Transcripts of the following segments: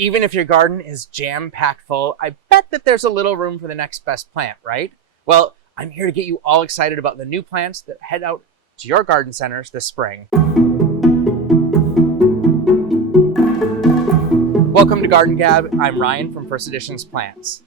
Even if your garden is jam-packed full, I bet that there's a little room for the next best plant, right? Well, I'm here to get you all excited about the new plants that head out to your garden centers this spring. Welcome to Garden Gab. I'm Ryan from First Edition's Plants.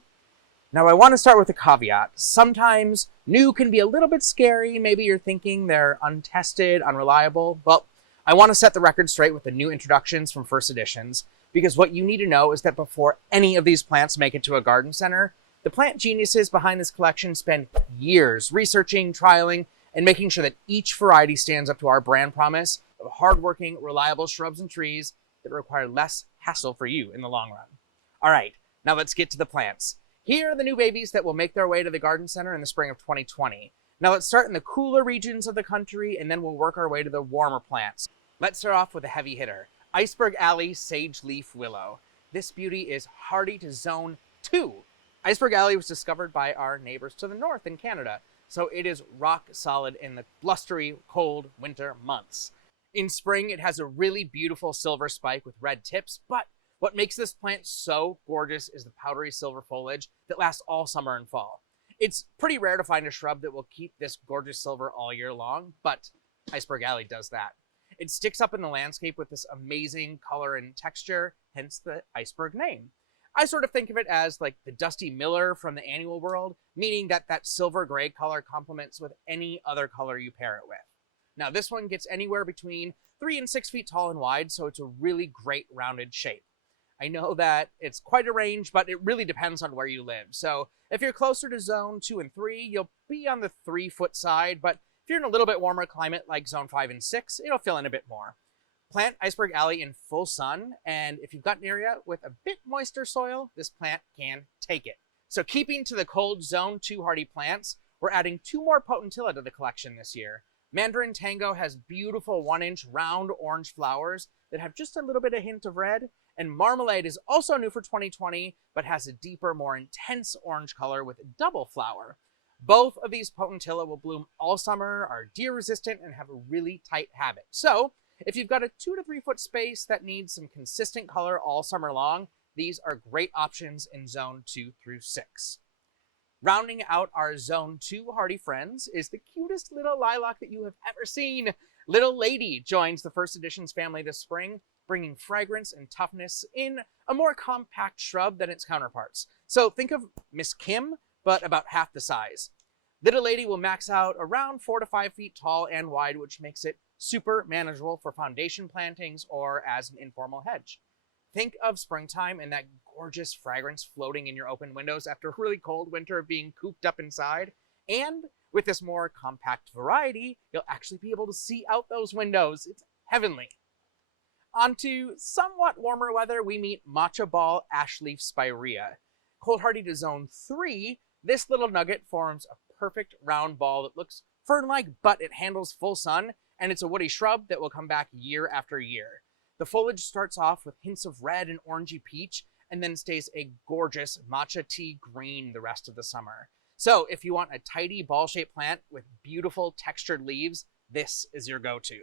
Now I want to start with a caveat. Sometimes new can be a little bit scary. Maybe you're thinking they're untested, unreliable. Well, I want to set the record straight with the new introductions from First Editions, because what you need to know is that before any of these plants make it to a garden center, the plant geniuses behind this collection spend years researching, trialing, and making sure that each variety stands up to our brand promise of hardworking, reliable shrubs and trees that require less hassle for you in the long run. All right, now let's get to the plants. Here are the new babies that will make their way to the garden center in the spring of 2020. Now let's start in the cooler regions of the country, and then we'll work our way to the warmer plants. Let's start off with a heavy hitter. Iceberg Alley Sageleaf Willow. This beauty is hardy to zone 2. Iceberg Alley was discovered by our neighbors to the north in Canada, so it is rock solid in the blustery, cold winter months. In spring, it has a really beautiful silver spike with red tips, but what makes this plant so gorgeous is the powdery silver foliage that lasts all summer and fall. It's pretty rare to find a shrub that will keep this gorgeous silver all year long, but Iceberg Alley does that. It sticks up in the landscape with this amazing color and texture, hence the iceberg name. I sort of think of it as like the Dusty Miller from the annual world, meaning that that silver gray color complements with any other color you pair it with. Now this one gets anywhere between 3 and 6 feet tall and wide, so it's a really great rounded shape. I know that it's quite a range, but it really depends on where you live. So if you're closer to zone 2 and 3, you'll be on the 3-foot side, but if you're in a little bit warmer climate like zone 5 and 6, it'll fill in a bit more. Plant Iceberg Alley in full sun, and if you've got an area with a bit moister soil, this plant can take it. So keeping to the cold zone 2 hardy plants, we're adding 2 more potentilla to the collection this year. Mandarin Tango has beautiful 1-inch round orange flowers that have just a little bit of hint of red, and Marmalade is also new for 2020, but has a deeper, more intense orange color with a double flower. Both of these potentilla will bloom all summer, are deer resistant, and have a really tight habit. So if you've got a 2 to 3 foot space that needs some consistent color all summer long, these are great options in zone 2 through 6. Rounding out our zone 2 hardy friends is the cutest little lilac that you have ever seen. Little Lady joins the First Editions family this spring, bringing fragrance and toughness in a more compact shrub than its counterparts. So think of Miss Kim, but about half the size. Little Lady will max out around 4 to 5 feet tall and wide, which makes it super manageable for foundation plantings or as an informal hedge. Think of springtime and that gorgeous fragrance floating in your open windows after a really cold winter of being cooped up inside. And with this more compact variety, you'll actually be able to see out those windows. It's heavenly. On to somewhat warmer weather, we meet Matcha Ball Ashleaf Spirea. Cold hardy to zone 3, this little nugget forms a perfect round ball that looks fern-like, but it handles full sun, and it's a woody shrub that will come back year after year. The foliage starts off with hints of red and orangey peach, and then stays a gorgeous matcha tea green the rest of the summer. So if you want a tidy ball-shaped plant with beautiful textured leaves, this is your go-to.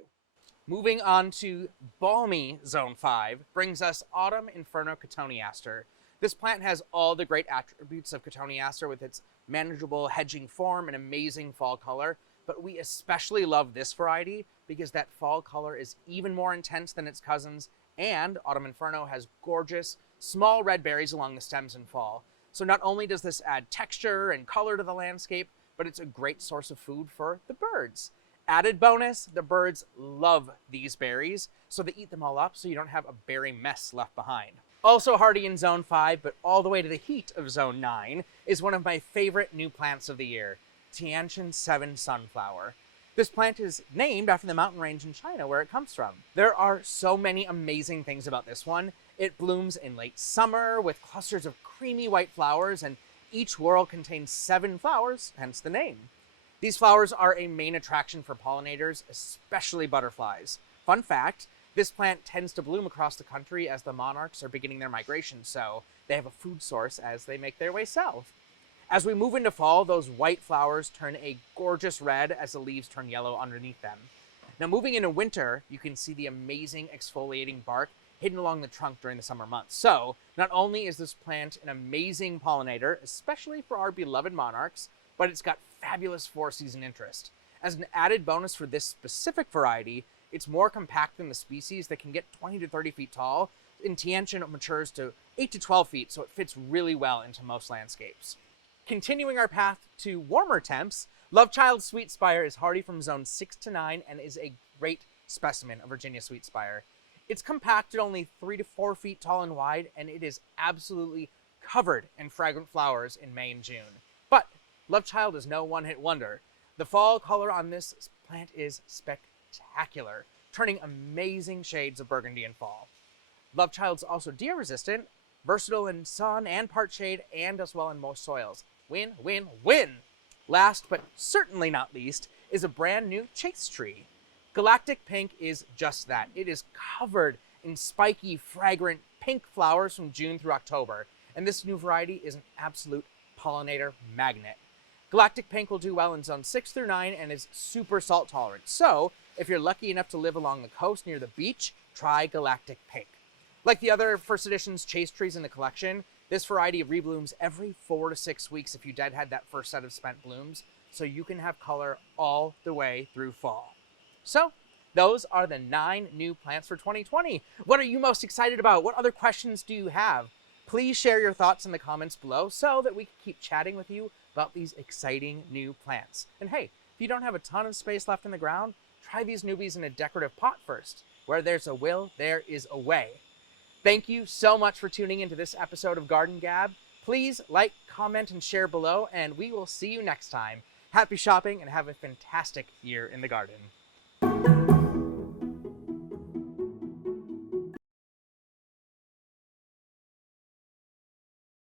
Moving on to balmy zone 5 brings us Autumn Inferno Cotoneaster. This plant has all the great attributes of Cotoneaster with its manageable hedging form and amazing fall color, but we especially love this variety because that fall color is even more intense than its cousins, and Autumn Inferno has gorgeous, small red berries along the stems in fall. So not only does this add texture and color to the landscape, but it's a great source of food for the birds. Added bonus, the birds love these berries, so they eat them all up so you don't have a berry mess left behind. Also hardy in zone 5, but all the way to the heat of zone 9, is one of my favorite new plants of the year, TIANSHAN 7 Sunflower. This plant is named after the mountain range in China where it comes from. There are so many amazing things about this one. It blooms in late summer with clusters of creamy white flowers, and each whorl contains 7 flowers, hence the name. These flowers are a main attraction for pollinators, especially butterflies. Fun fact, this plant tends to bloom across the country as the monarchs are beginning their migration, so they have a food source as they make their way south. As we move into fall, those white flowers turn a gorgeous red as the leaves turn yellow underneath them. Now moving into winter, you can see the amazing exfoliating bark hidden along the trunk during the summer months. So, not only is this plant an amazing pollinator, especially for our beloved monarchs, but it's got fabulous four-season interest. As an added bonus for this specific variety, it's more compact than the species that can get 20 to 30 feet tall. In TIANSHAN, it matures to 8 to 12 feet, so it fits really well into most landscapes. Continuing our path to warmer temps, Lovechild's Sweet Spire is hardy from zone 6 to 9 and is a great specimen of Virginia Sweet Spire. It's compact at only 3 to 4 feet tall and wide, and it is absolutely covered in fragrant flowers in May and June. But Lovechild is no one-hit wonder. The fall color on this plant is spectacular, turning amazing shades of burgundy in fall. Lovechild's also deer resistant, versatile in sun and part shade, and does well in most soils. Win, win, win! Last but certainly not least is a brand new chase tree. Galactic Pink is just that. It is covered in spiky, fragrant pink flowers from June through October, and this new variety is an absolute pollinator magnet. Galactic Pink will do well in zone 6 through 9 and is super salt tolerant. So, if you're lucky enough to live along the coast near the beach, try Galactic Pink. Like the other first edition's chase trees in the collection, this variety reblooms every 4 to 6 weeks if you deadhead that first set of spent blooms, so you can have color all the way through fall. So, those are the 9 new plants for 2020. What are you most excited about? What other questions do you have? Please share your thoughts in the comments below so that we can keep chatting with you about these exciting new plants. And hey, if you don't have a ton of space left in the ground, try these newbies in a decorative pot first. Where there's a will, there is a way. Thank you so much for tuning into this episode of Garden Gab. Please like, comment, and share below, and we will see you next time. Happy shopping and have a fantastic year in the garden.